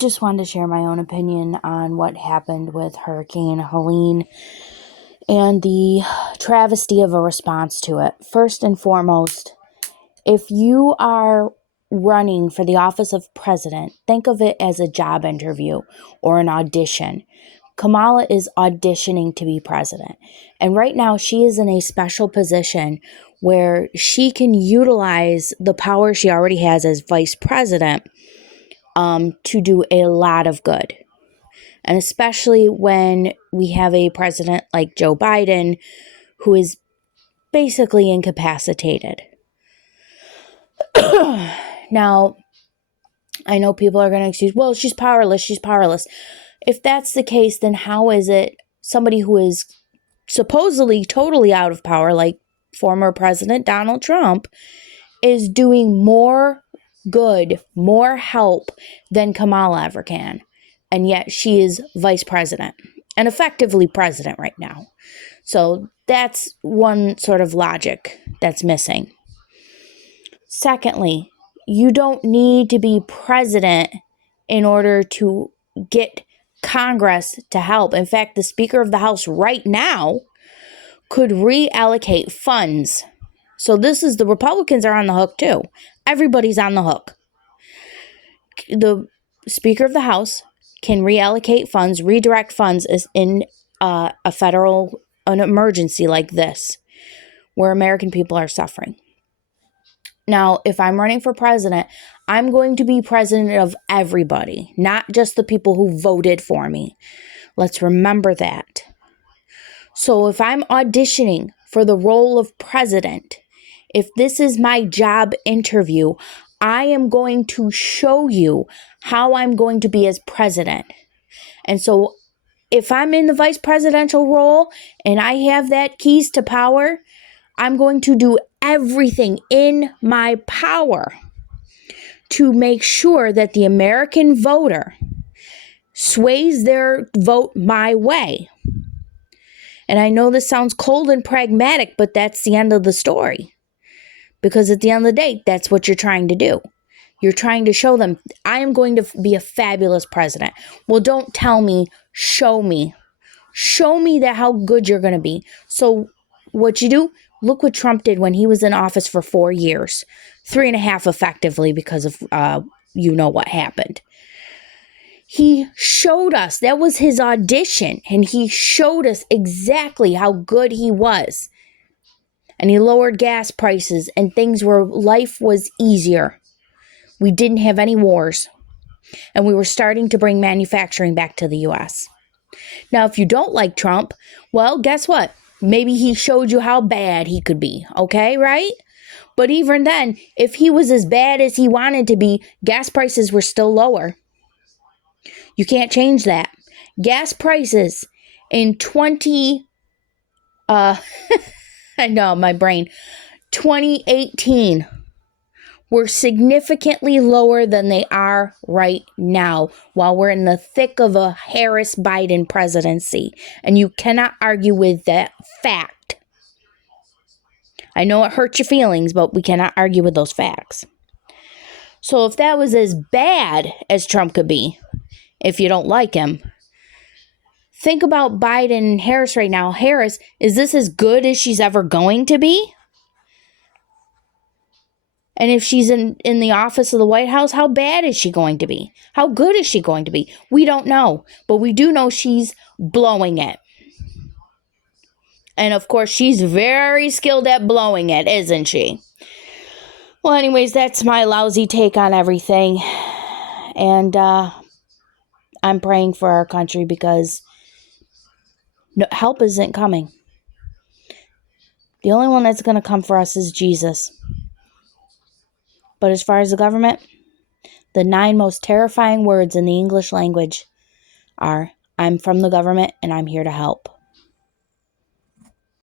just wanted to share my own opinion on what happened with Hurricane Helene and the travesty of a response to it. First and foremost, if you are running for the office of president, think of it as a job interview or an audition. Kamala is auditioning to be president. And right now she is in a special position where she can utilize the power she already has as vice president to do a lot of good. And especially when we have a president like Joe Biden, who is basically incapacitated. Now, I know people are going to excuse, well, she's powerless. If that's the case, then how is it somebody who is supposedly totally out of power, like former President Donald Trump, is doing more good, more help than Kamala ever can? And yet she is vice president and effectively president right now. So that's one sort of logic that's missing. Secondly, you don't need to be president in order to get Congress to help. In fact, the Speaker of the House right now could reallocate funds. So the Republicans are on the hook too. Everybody's on the hook. The Speaker of the House can reallocate funds, redirect funds in an emergency like this, where American people are suffering. Now, if I'm running for president, I'm going to be president of everybody, not just the people who voted for me. Let's remember that. So if I'm auditioning for the role of president, if this is my job interview, I am going to show you how I'm going to be as president. And so if I'm in the vice presidential role and I have that keys to power, I'm going to do everything in my power to make sure that the American voter sways their vote my way. And I know this sounds cold and pragmatic, but that's the end of the story. Because at the end of the day, that's what you're trying to do. You're trying to show them, I am going to be a fabulous president. Well, don't tell me, show me. Show me that how good you're going to be. So what you do, look what Trump did when he was in office for 4 years. 3.5 effectively because of, what happened. He showed us, that was his audition, and he showed us exactly how good he was. And he lowered gas prices and things where life was easier. We didn't have any wars. And we were starting to bring manufacturing back to the U.S. Now, if you don't like Trump, well, guess what? Maybe he showed you how bad he could be, okay, right? But even then, if he was as bad as he wanted to be, gas prices were still lower. You can't change that. Gas prices in 2018 were significantly lower than they are right now while we're in the thick of a Harris-Biden presidency. And you cannot argue with that fact. I know it hurts your feelings, but we cannot argue with those facts. So if that was as bad as Trump could be, if you don't like him, think about Biden and Harris right now. Harris, is this as good as she's ever going to be? And if she's in the office of the White House, how bad is she going to be? How good is she going to be? We don't know. But we do know she's blowing it. And of course, she's very skilled at blowing it, isn't she? Well, anyways, that's my lousy take on everything. And I'm praying for our country because help isn't coming. The only one that's going to come for us is Jesus. But as far as the government, the 9 most terrifying words in the English language are, I'm from the government and I'm here to help.